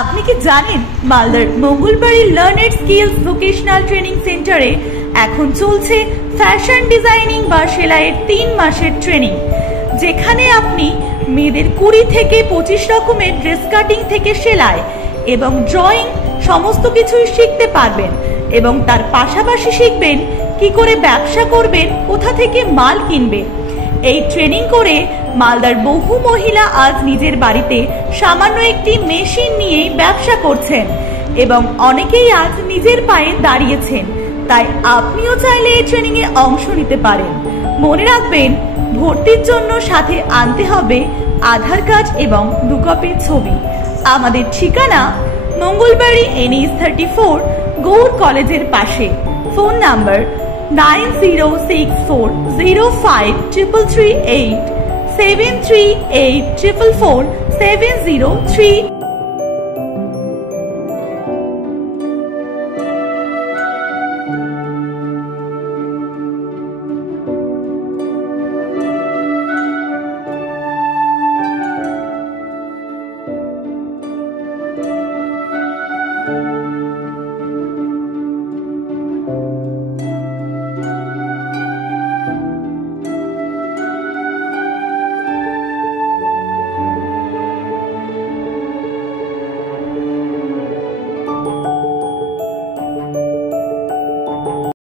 আপনি কি জানেন মালদার Mangalbari learned skills vocational training সেন্টারে এখন চলছে ফ্যাশন ডিজাইনিং বা সেলাইয়ের 3 মাসের ট্রেনিং, যেখানে আপনি মেয়েদের 20 থেকে 25 রকমের ড্রেস কাটিং থেকে সেলাই এবং ড্রয়িং সমস্ত কিছুই শিখতে পারবেন এবং তার পাশাপাশি শিখবেন কি করে ব্যবসা করবেন, কোথা থেকে মাল কিনবেন। এই ট্রেনিং করে মালদার বহু মহিলা আজ নিজের বাড়িতে সামান্য একটি মেশিন নিয়েই ব্যবসা করছেন এবং অনেকেই আজ নিজের পায়ে দাঁড়িয়েছেন। তাই আপনিও চাইলে এই ট্রেনিং এ অংশ নিতে পারেন। মনে রাখবেন, ভর্তির জন্য সাথে আনতে হবে আধার কার্ড এবং 2 কপির ছবি। আমাদের ঠিকানা মঙ্গলবাড়ি NH 34 গৌড় কলেজের পাশে। Phone number 9064053338 738444703।